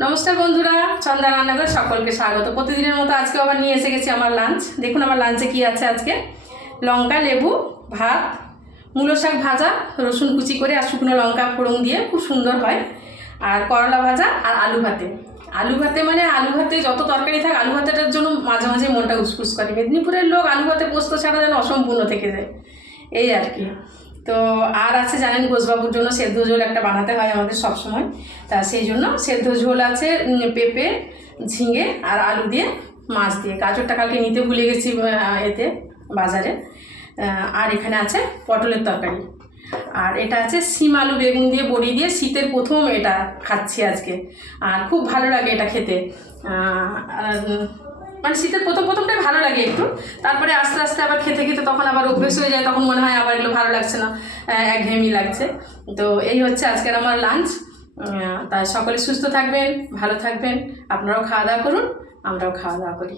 নমস্কার বন্ধুরা, চন্দা রান্নাঘরে সকলকে স্বাগত। প্রতিদিনের মতো আজকে আবার নিয়ে এসে গেছি আমার লাঞ্চ। দেখুন আমার লাঞ্চে কি আছে আজকে। লঙ্কা, লেবু, ভাত, মূলো শাক ভাজা, রসুন কুচি করে আর শুকনো লঙ্কা ফোড়ন দিয়ে খুব সুন্দর হয়, আর করলা ভাজা আর আলু ভাতে। আলু ভাতে মানে আলু ভাতে যত তরকারি থাক, আলু ভাতেটার জন্য মাঝে মাঝে মনটা উসকুস করে। মেদিনীপুরের লোক আলু ভাতে পোস্ত ছাড়া যেন অসম্পূর্ণ থেকে যায়, এই আর কি। তো আর আছে জানেন, ঘোষবাবুর জন্য সেদ্ধ ঝোল একটা বানাতে হয় আমাদের সব সময়। তা সেই জন্য সেদ্ধ ঝোল আছে পেঁপে, ঝিঙে আর আলু দিয়ে, মাছ দিয়ে। গাজরটা কালকে নিতে ভুলে গেছি এতে বাজারে। আর এখানে আছে পটলের তরকারি, আর এটা আছে শিম আলু বেগুন দিয়ে বড়ি দিয়ে। শীতের প্রথম এটা খাচ্ছি আজকে, আর খুব ভালো লাগে এটা খেতে। আর মানে শীতের প্রথমটাই ভালো লাগে একটু, তারপরে আস্তে আস্তে আবার খেতে খেতে তখন আবার অভ্যেস হয়ে যায়, তখন মনে হয় আবার এগুলো ভালো লাগছে না, একঘেয়েমি লাগছে। তো এই হচ্ছে আজকের আমার লাঞ্চ। তাই সকলে সুস্থ থাকবেন, ভালো থাকবেন, আপনারাও খাওয়া দাওয়া করুন, আমরাও খাওয়া দাওয়া করি।